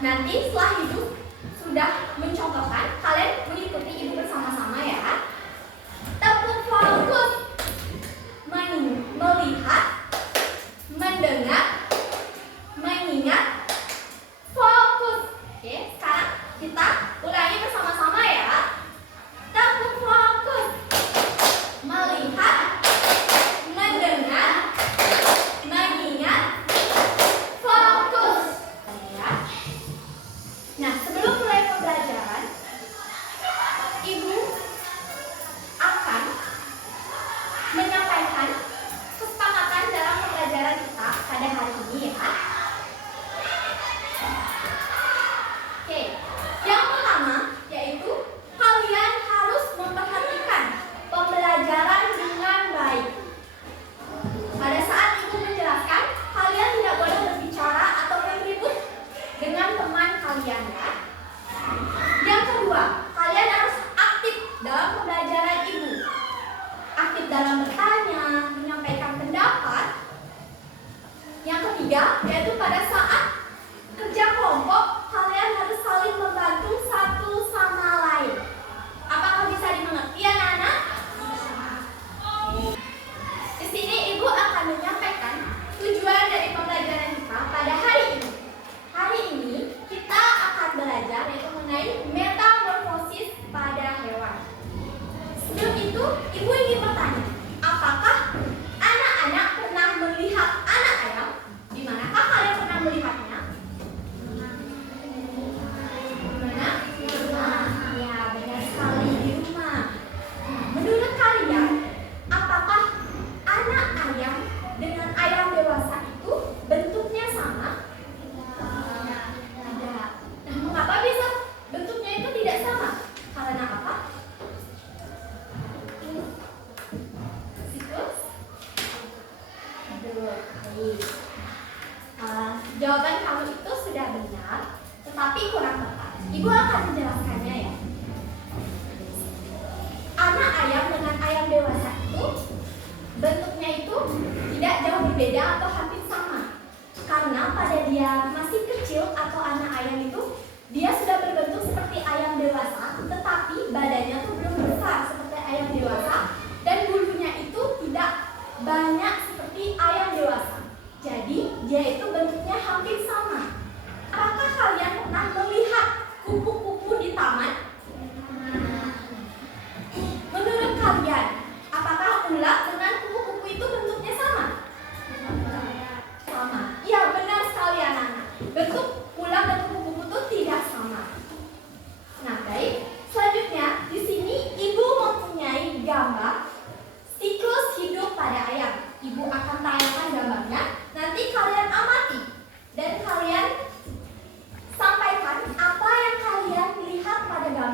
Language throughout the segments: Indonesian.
Nanti setelah ibu sudah mencontohkan, kalian mengikuti ibu bersama-sama ya. Tepuk fokus. Melihat, mendengar, mengingat, fokus. Oke, sekarang kita ulangi bersama-sama ya. Tepuk fokus. Melihat, mendengar, mengingat, fokus. Ya. Nah, sebelum mulai pembelajaran, ibu akan menyampaikan kesepakatan dalam pembelajaran kita pada hari ini ya. Oke, yang pertama yaitu kalian harus memperhatikan pembelajaran dengan baik. Pada saat ibu menjelaskan, kalian tidak boleh berbicara atau berribut dengan teman kalian ya. Yang kedua, kalian harus aktif dalam pembelajaran ibu. Aktif dalam bertanya, menyampaikan pendapat. Yang ketiga, yaitu pada saat kerja kelompok, kalian harus saling membantu satu sama lain. Apakah bisa dimengerti anak-anak? Di sini ibu akan menyampaikan tujuan dari pembelajaran kita pada hari ini. Hari ini kita akan belajar yaitu mengenai metamorfosis pada hewan. Sebelum itu, ibu ingin bertanya, apakah anak-anak pernah melihat anak ayam? Di manakah kalian pernah melihatnya? Di mana? Di rumah. Ya, benar sekali, di rumah. Menurut kalian, apakah anak ayam dengan ayam dewasa itu bentuknya sama? Tidak. Nah, mengapa bisa bentuknya itu tidak sama? Karena apa? Siklus? Aduh, baik. Jawaban kamu itu sudah benar, tetapi kurang tepat. Ibu akan menjelaskannya ya. Anak ayam dengan ayam dewasa itu bentuknya itu tidak jauh berbeda atau hampir sama. Karena pada dia masih kecil atau anak ayam itu, dia sudah berbentuk seperti ayam dewasa, tetapi badannya tuh belum besar seperti ayam dewasa dan bulunya itu tidak banyak seperti ayam dewasa. Jadi dia itu bentuknya hampir sama. Apakah kalian pernah melihat kupu-kupu di taman? Menurut kalian, apakah ulat dengan kupu-kupu itu bentuknya sama? Sama. Iya, benar sekali anak-anak. Bentuk ulat dan kupu-kupu itu tidak sama. Nah, baik. Selanjutnya, di sini ibu mempunyai gambar siklus hidup pada ayam. Ibu akan tayangkan gambarnya. Nanti kalian amati dan kalian sampaikan apa yang kalian lihat pada gambar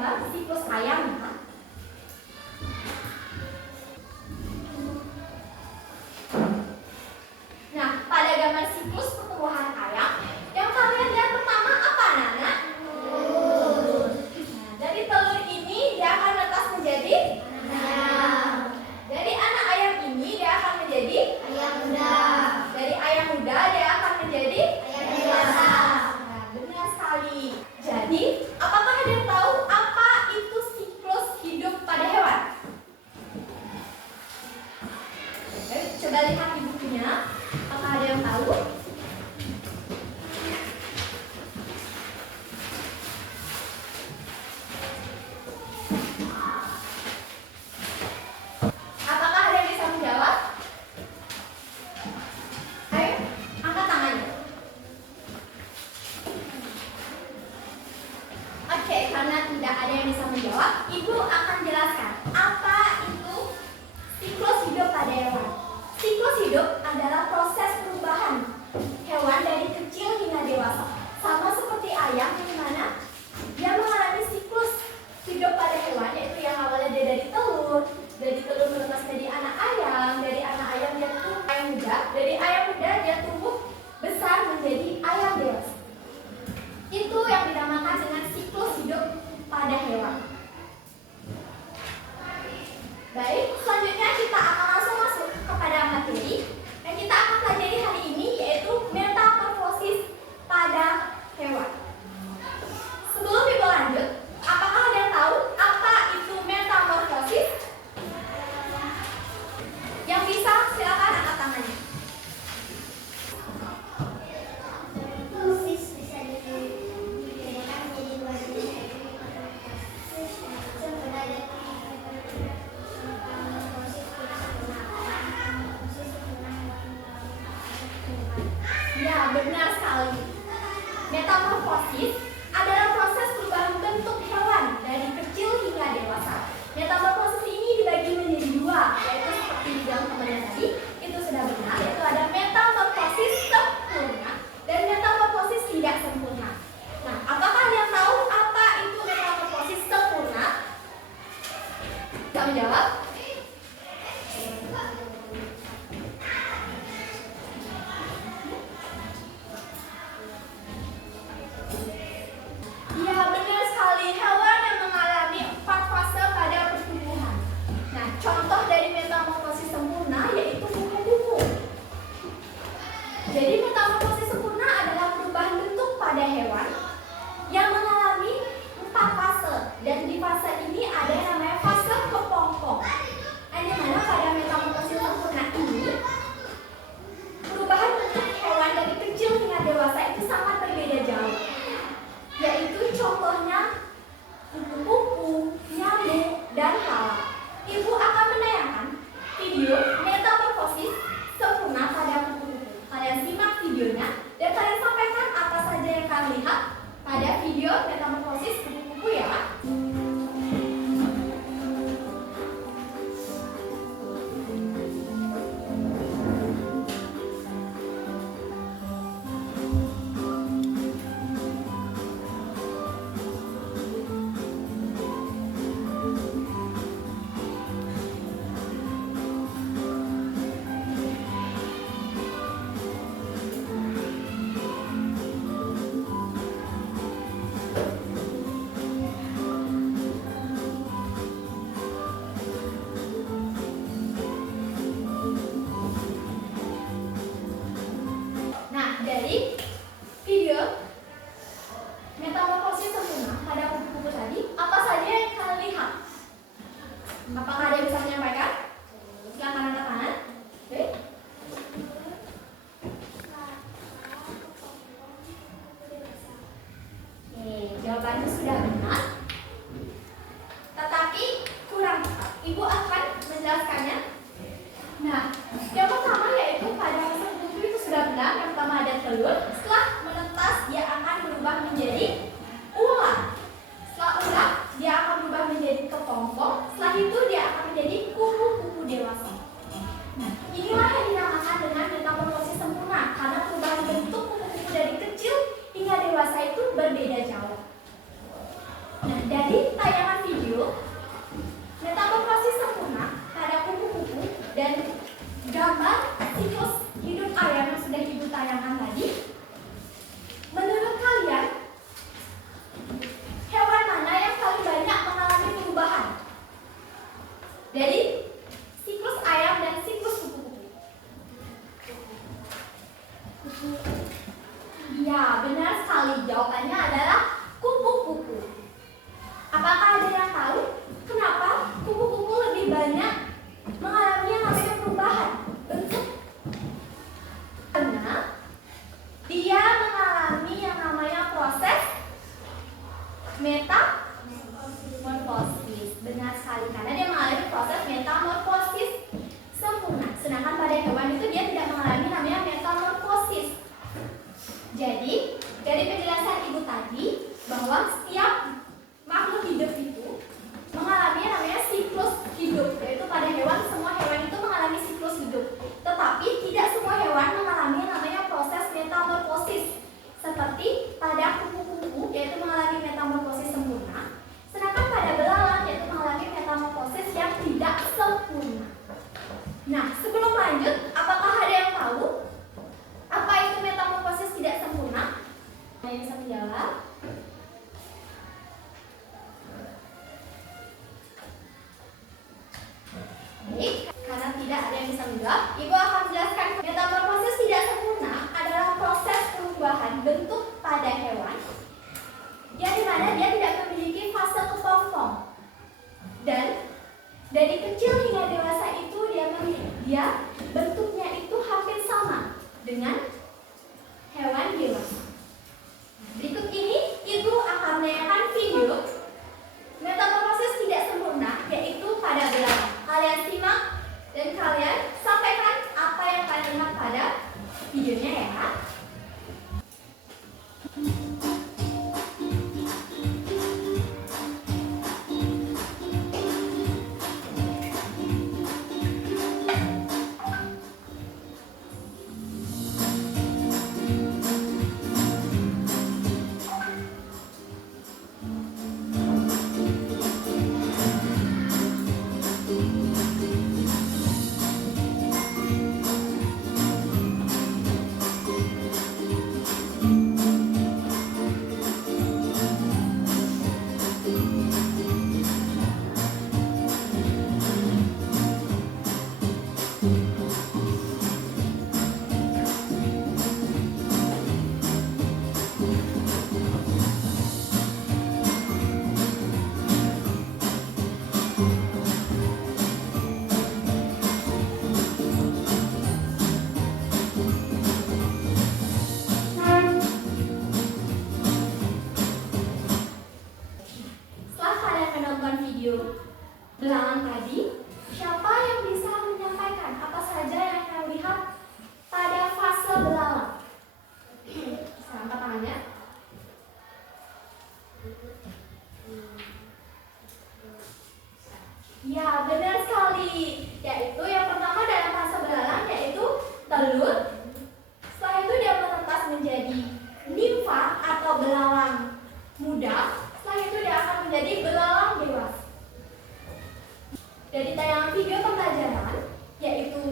benar sekali. Metamorfosis adalah proses perubahan bentuk hewan dari kecil hingga dewasa. Metamorfosis ini dibagi menjadi dua, yaitu seperti bilang temannya tadi, itu sudah benar, yaitu ada metamorfosis sempurna dan metamorfosis tidak sempurna. Nah, apakah kalian tahu apa itu metamorfosis sempurna? Bisa menjawab? Ya, benar sekali. Hewan yang mengalami 4 fase pada pertumbuhan. Nah, contoh dari metamorfosis sempurna yaitu kupu-kupu. Jadi, metamorfosis sempurna adalah perubahan bentuk pada hewan yang mengalami 4 fase. Dan di fase ini ada yang namanya fase kepompong. Di mana pada metamorfosis sempurna ini perubahan bentuk hewan dari kecil hingga dewasa itu sangat berbeda jauh. Yaitu contohnya kupu-kupu, nyamuk, dan lalat. Ibu akan menayangkan video metamorfosis sempurna pada kupu-kupu. Kalian simak videonya dan kalian sampaikan apa saja yang kalian lihat pada video metamorfosis kupu-kupu ya. Dari video metamorfosis sempurna pada kupu-kupu tadi, apa saja yang kalian lihat? Apakah ada yang bisa menyampaikan? Silakan angkat tangan. Oke. Jawabannya sudah benar. Tetapi kurang tepat. Ibu akan menjelaskannya. Nah, yang pertama yaitu pada fase kupu-kupu itu sudah benar. Yang pertama ada telur. Setelah menetas dia akan berubah menjadi ular. Setelah ular dia akan berubah menjadi kepompong. Setelah itu dia akan menjadi kupu-kupu dewasa. Nah, inilah yang dinamakan dengan metamorfosis sempurna karena perubahan bentuk kupu-kupu dari kecil hingga dewasa itu berbeda jauh. Nah, dari tayangan video metamorfosis sempurna pada kupu-kupu dan gambar siklus hidup ayam yang sudah ibu tayangkan tadi, menurut kalian hewan mana yang paling banyak mengalami perubahan dari siklus ayam dan siklus kupu-kupu? Ya, benar sekali. Jawabannya adalah kupu-kupu. Apakah ada yang tahu kenapa kupu-kupu lebih banyak mengalami yang namanya perubahan bentuk? Karena dia mengalami yang namanya proses metamorfosis. Benar sekali, karena dia mengalami proses metamorfosis sempurna. Sedangkan pada hewan itu dia tidak mengalami namanya metamorfosis. Jadi, dari penjelasan ibu tadi bahwa setiap makhluk hidup itu mengalami yang namanya siklus hidup, yaitu pada hewan semua hewan itu mengalami siklus hidup, tetapi tidak semua hewan mengalami yang namanya proses metamorfosis seperti pada kupu-kupu yaitu mengalami metamorfosis sempurna, sedangkan pada belalang yaitu mengalami metamorfosis yang tidak sempurna. Nah, sebelum lanjut, apakah ada yang tahu apa itu metamorfosis tidak sempurna? Ada yang bisa menjawab? Baik, karena tidak ada yang bisa menjawab, ibu akan menjelaskan. Metamorfosis tidak sempurna adalah proses perubahan bentuk pada hewan yang dimana dia tidak memiliki fase kepompong, dan dari kecil hingga dewasa itu dia bentuknya itu hampir sama dengan hewan dewasa. Berikut ini ibu akan menayangkan video metamorfosis tidak sempurna yaitu pada belalang. Kalian simak dan kalian sampaikan apa yang kalian lihat pada videonya ya. belalang tadi, siapa yang bisa menyampaikan apa saja yang kalian lihat pada fase belalang? Bisa angkat tangannya. Ya, benar sekali. Yaitu yang pertama dalam fase belalang yaitu telur. Setelah itu dia menetas menjadi nimfa atau belalang muda. Setelah itu dia akan menjadi belalang dewasa. Dari tayangan video pembelajaran yaitu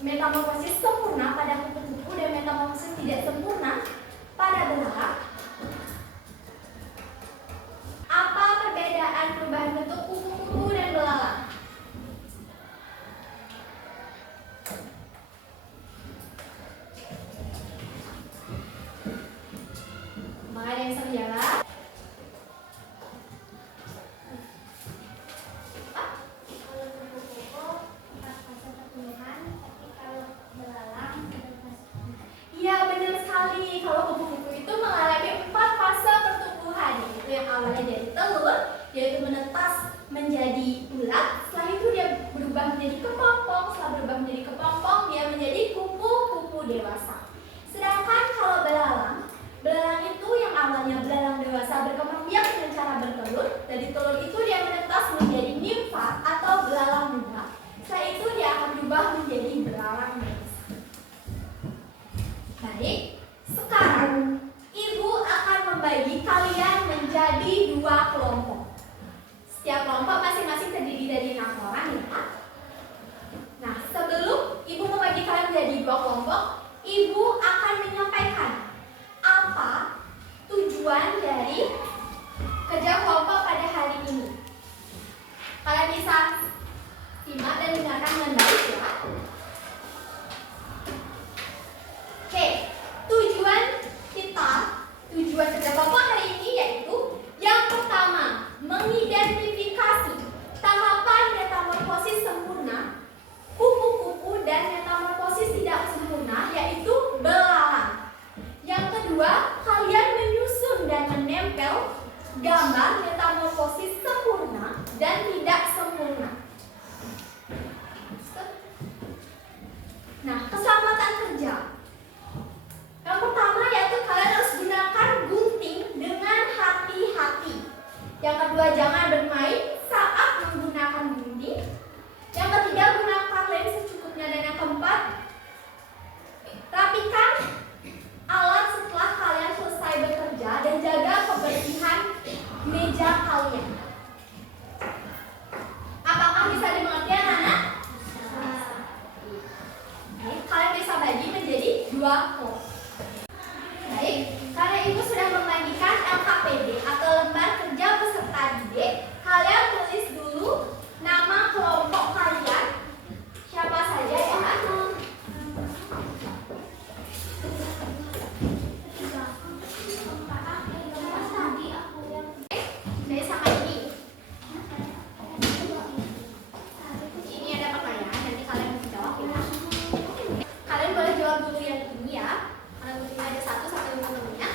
metamorfosis sempurna pada kupu-kupu dan metamorfosis tidak sempurna pada belalang. Apa perbedaan perubahan bentuk kupu-kupu dan belalang? Maka ada yang bisa menjawab? Kalau kupu-kupu pas fase pertumbuhan, tapi kalau belalang sudah fase Iya, benar sekali. Kalau kupu-kupu itu mengalami 4 fase pertumbuhan, yaitu yang awalnya dari telur, yaitu menetas menjadi ulat. Setelah itu dia berubah menjadi kepompong. Setelah berubah menjadi kepompong, dia menjadi kupu-kupu dewasa. Sedangkan kalau belalang, belalang itu yang awalnya belalang dewasa berkembang biak dengan cara bertelur. Dari telur itu dia menetas menjadi nimfa atau belalang muda. Setelah itu dia akan berubah menjadi belalang dewasa. Baik, sekarang ibu akan membagi kalian menjadi 2 kelompok. Setiap kelompok masing-masing terdiri dari 6 orang ya. Nah, sebelum ibu membagi kalian menjadi 2 kelompok, ibu akan menyampaikan apa tujuan dari kerja kelompok pada hari ini. Kalian bisa simak dan dengarkan dengan baik ya. Oke, tujuan kerja kelompok hari ini yaitu yang pertama, mengidentifikasi tahapan metamorfosis sempurna kupu-kupu dan metamorfosis tidak sempurna yaitu belalang. Yang kedua, kalian menyusun dan menempel gambar metamorfosis sempurna dan tidak sempurna. Nah, keselamatan kerja. Yang pertama yaitu kalian harus gunakan gunting dengan hati-hati. Yang kedua, jangan bermain saat menggunakan gunting. Yang ketiga, gunakan lem secukupnya. Dan yang keempat, rapikan alat setelah kalian selesai bekerja dan jaga kebersihan meja kalian. Apakah bisa dimengerti anak-anak? Kalian bisa bagi menjadi 2 kelompok. Baik, karena ibu sudah membagikan LKPD atau lembar kerja peserta didik, kalian tulis dulu nama kelompok kalian. Siapa saja ya? Saya sama ini. Ini ada pertanyaan, nanti kalian bisa jawab ya. Kalian boleh jawab dulu yang ini ya. Karena guntingnya ada 1 sampai 5 temennya.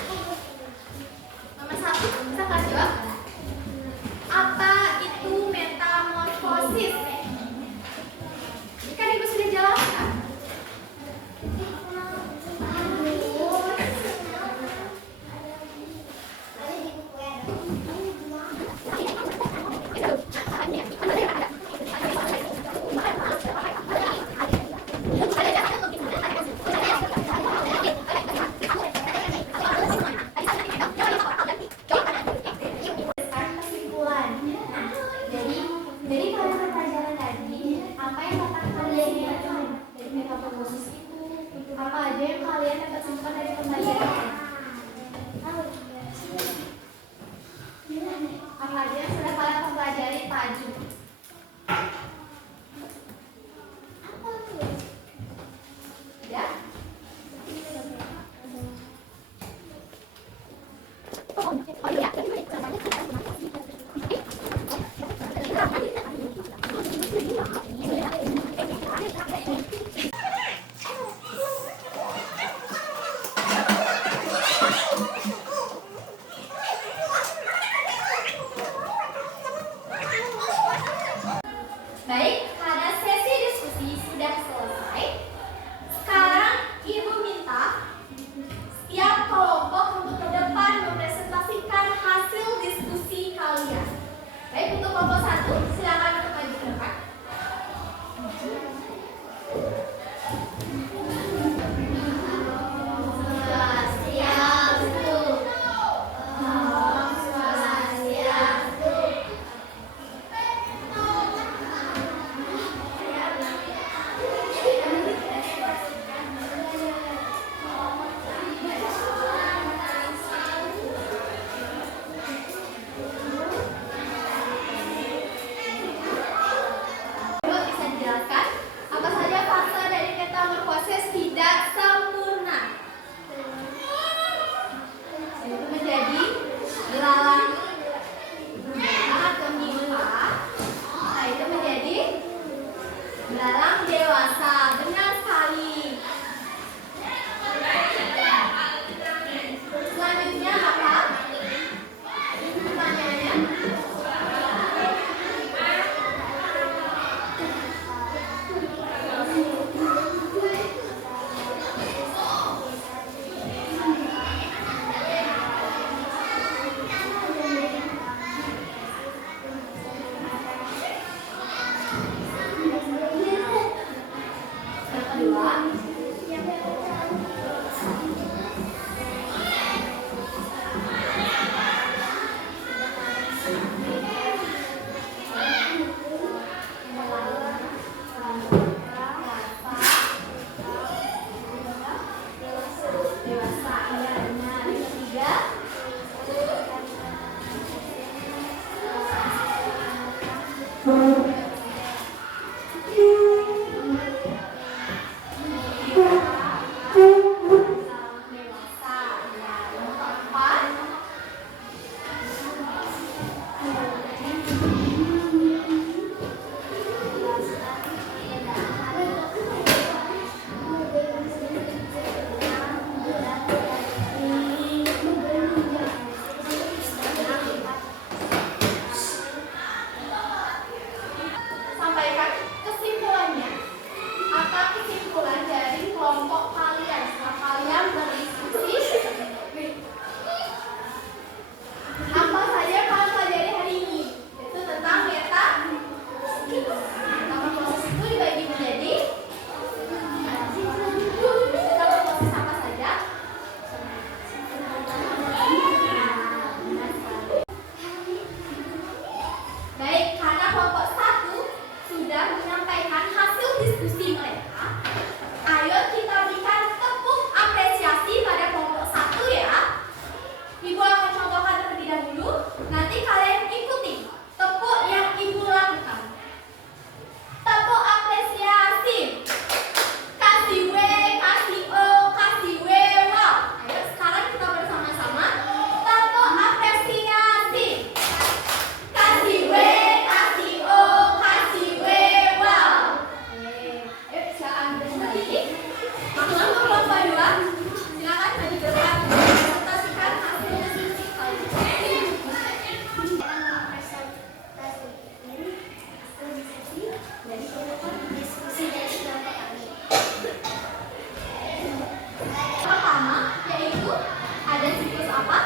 apa?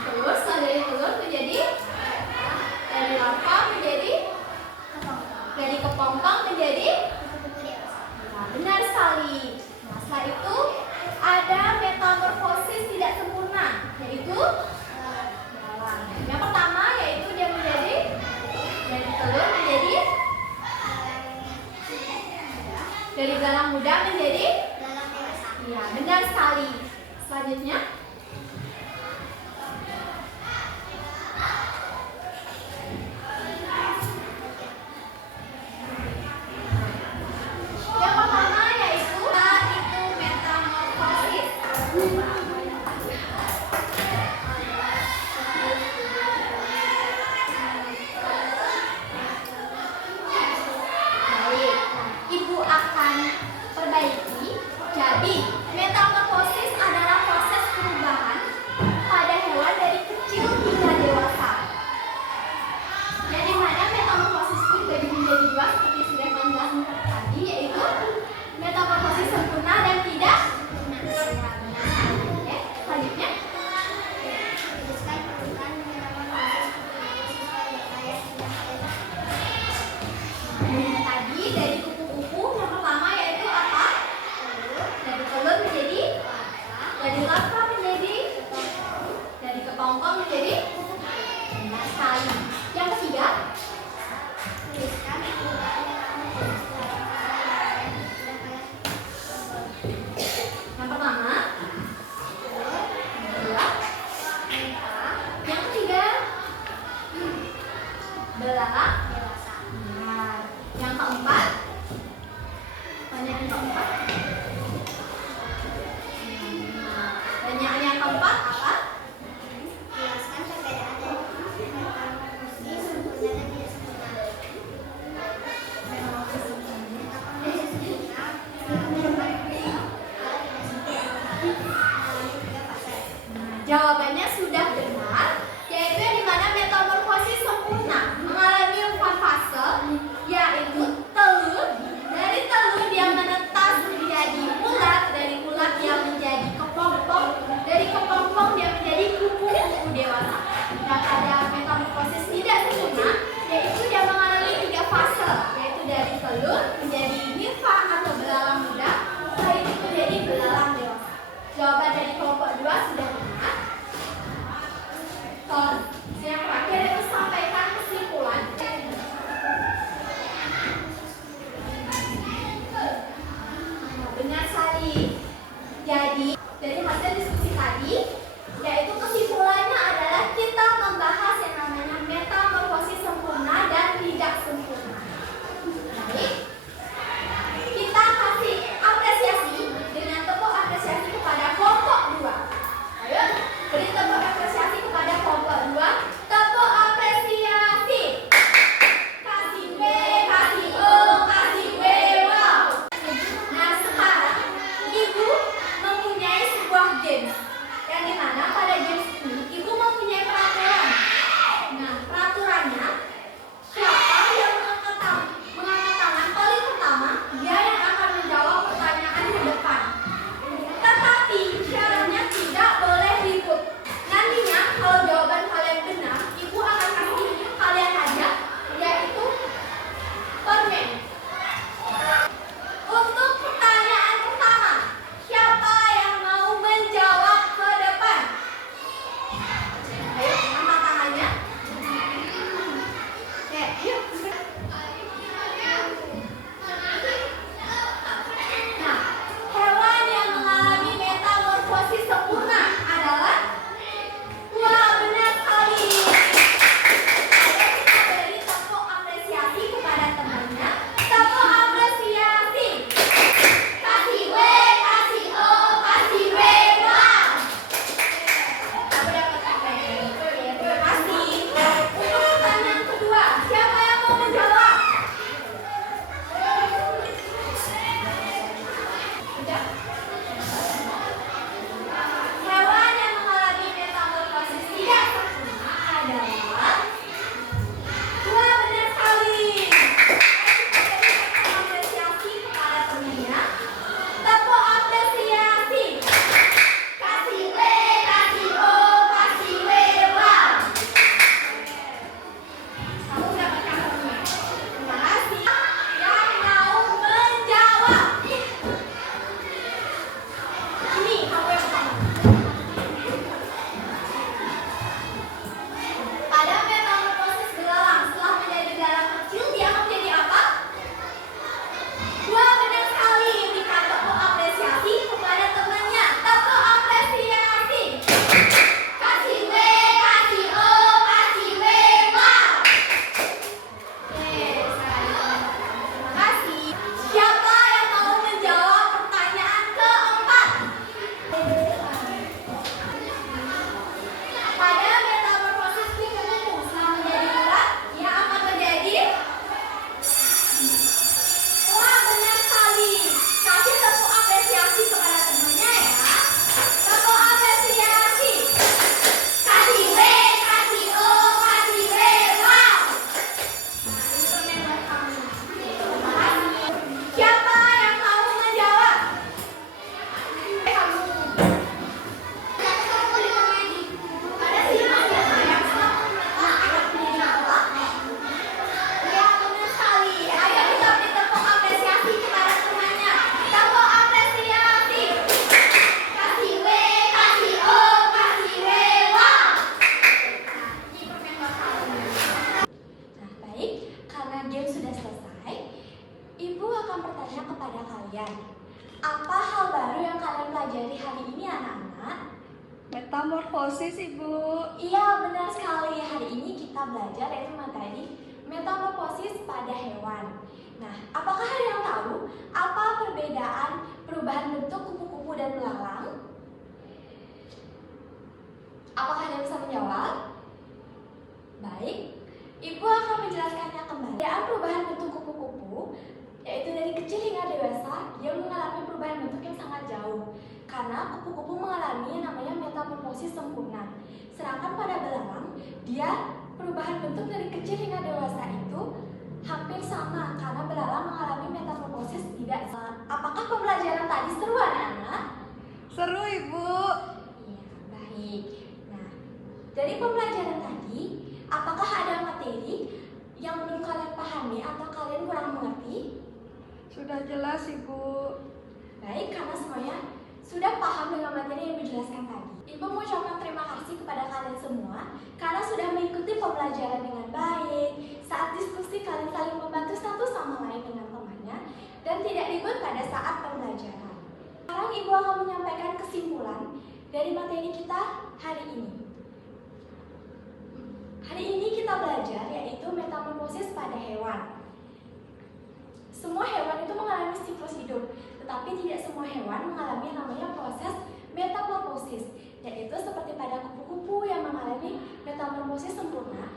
Telur, setelah dari telur menjadi dari larva menjadi dari kepompong menjadi nah, benar sekali. Nah, setelah itu ada metamorfosis tidak sempurna, yaitu belalang. Yang pertama yaitu dia menjadi dari telur menjadi dari belalang muda menjadi ya benar sekali. Selanjutnya yang pertama yaitu metamorfosis. Baik, Ibu akan perbaiki. Jadi, metamorfosis adalah proses perubahan pada hewan dari kecil hingga dewasa. Yang dimana metamorfosis itu dibagi menjadi dua seperti sudah kami jelaskan tadi, yaitu metamorfosis sempurna dan tidak sempurna. Oke, selanjutnya. Tadi dari kupu-kupu yang pertama yaitu apa? Dari telur menjadi dari larva menjadi dari kepompong menjadi benar sekali. Yang ketiga yang pertama kedua yang ketiga belalang. Benar. Yang keempat, pertanyaan yang keempat. Pertanyaan yang keempat apa? Jelaskan perbedaan dari metamorfosis sempurna dan tidak sempurna. Metamorfosis sempurna terdapat tiga fase. Jawabannya sudah benar, yaitu yang dimana metamorfosis sempurna mengalami 4 fase, yaitu telur. Dari telur dia menetas menjadi ulat, dari ulat dia menjadi kepompong, dari kepompong dia menjadi kupu-kupu dewasa. Dan pada metamorfosis tidak sempurna, yaitu dia mengalami 3 fase, yaitu dari telur menjadi nimfa atau belalang muda, setelah itu menjadi belalang dewasa. Jawaban pelajari hari ini anak-anak? Metamorfosis, Ibu. Iya, benar sekali. Hari ini kita belajar yaitu materi metamorfosis pada hewan. Nah, apakah ada yang tahu apa perbedaan perubahan bentuk kupu-kupu dan belalang? Apakah ada yang bisa menjawab? Baik, Ibu akan menjelaskannya kembali. Perubahan bentuk kupu-kupu yaitu dari kecil hingga dewasa, dia mengalami perubahan bentuk yang sangat jauh. Karena kupu-kupu mengalami yang namanya metamorfosis sempurna. Sedangkan pada belalang, dia perubahan bentuk dari kecil hingga dewasa itu hampir sama karena belalang mengalami metamorfosis tidak sama. Apakah pembelajaran tadi seru anak-anak? Seru, Ibu. Iya, baik. Nah, dari pembelajaran tadi, apakah ada materi yang belum kalian pahami atau kalian kurang mengerti? Sudah jelas, Ibu. Baik, karena semuanya sudah paham dengan materi yang dijelaskan tadi. Ibu mengucapkan terima kasih kepada kalian semua karena sudah mengikuti pembelajaran dengan baik. Saat diskusi kalian saling membantu satu sama lain dengan temannya dan tidak ribut pada saat pembelajaran. Sekarang Ibu akan menyampaikan kesimpulan dari materi kita hari ini. Hari ini kita belajar yaitu metamorfosis pada hewan. Semua hewan itu mengalami siklus hidup, tetapi tidak semua hewan mengalami yang namanya proses metamorfosis, yaitu seperti pada kupu-kupu yang mengalami metamorfosis sempurna